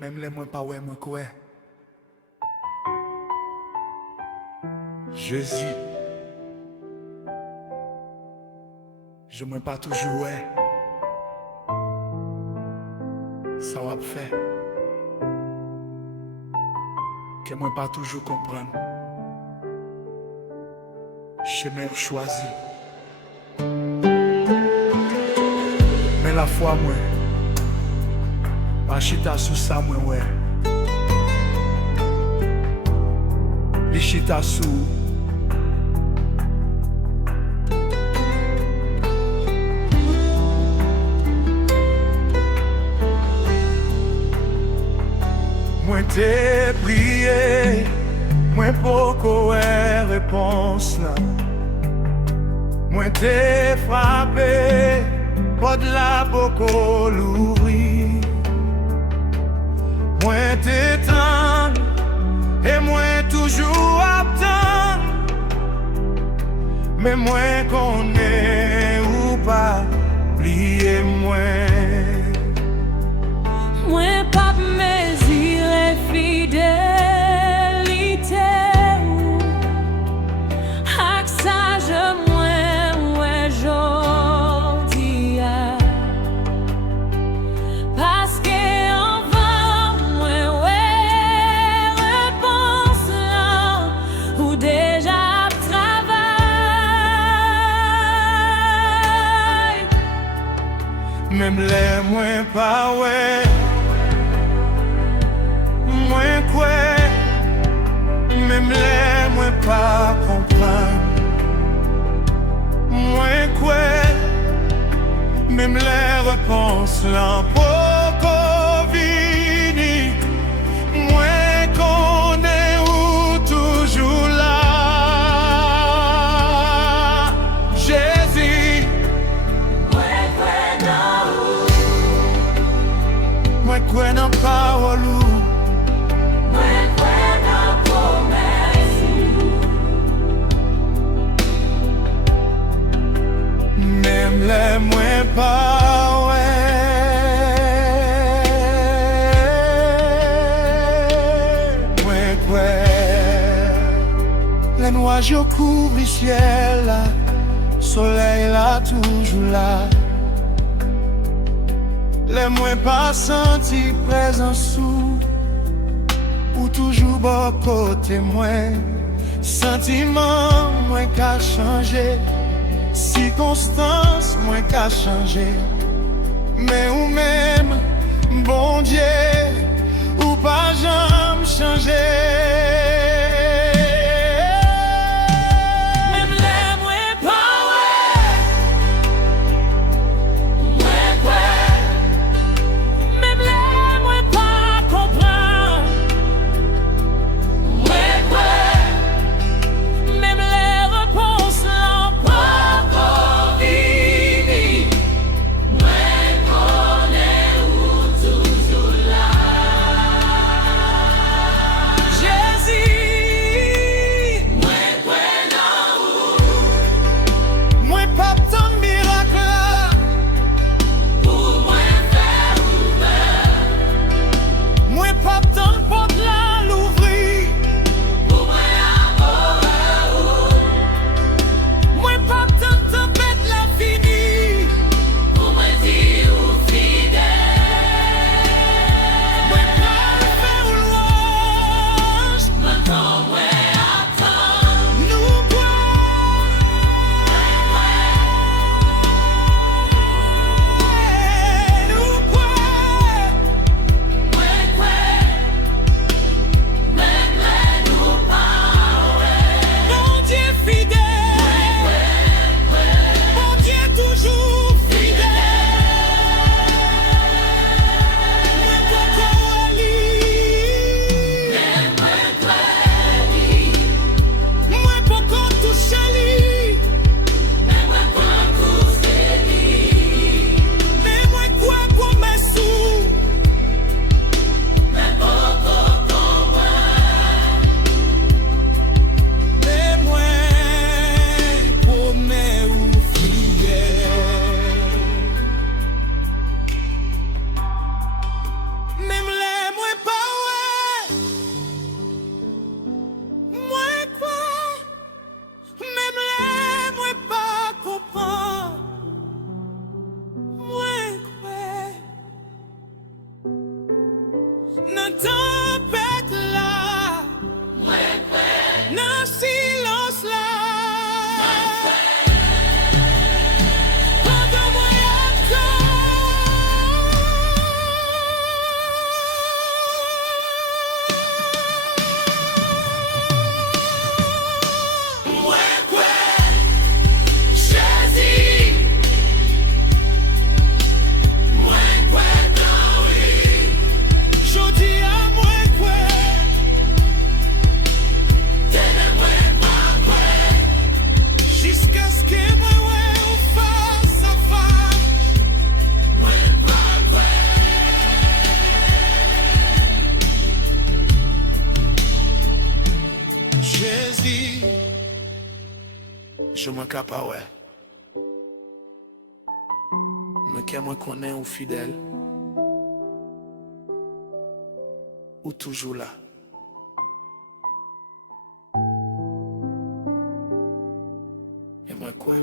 Même les moins pas ouais, moi quoi. Jésus, je m'en pas toujours ouais. Ça va faire que moi pas toujours comprendre. Chemin choisi. Mais la foi moi, pas chita sous ça moi ouais. Les chita sous. Moi t'ai prié, moi beaucoup réponse là. Moi t'ai frappé, pas de la beaucoup l'ouvrir. Moi t'ai tendre, et moi toujours attendre. Mais moi qu'on est ou pas, oubliez moi. Moi pas mesure fidélité. Ak ça je moi ouais j'ordis. Parce que avant moi ouais réponse là ou déjà travail. Même les moins pas ouais. Moins quoi, même les moins pas comprendre. Moins quoi, même les réponses là pour vini. Moins qu'on est où toujours là. Jésus, moins quoi dans parole. Même les moins pas ouais. Moins quoi. Les nuages couvrent le ciel là. Soleil là toujours là. Les moins pas senti présence sous. Ou toujours bon côté moins. Sentiment moins qu'à changer. Circonstance moins qu'à changer. Mais ou même bon Dieu ou pas jamais changer. Je tempête là, dans silence là. Pendant moi jusqu'à ce que moi ouais on fasse sa femme. Jésus, je m'en capable ouais. Mais que moi connais ou fidèle, ou toujours là. Et moi quoi?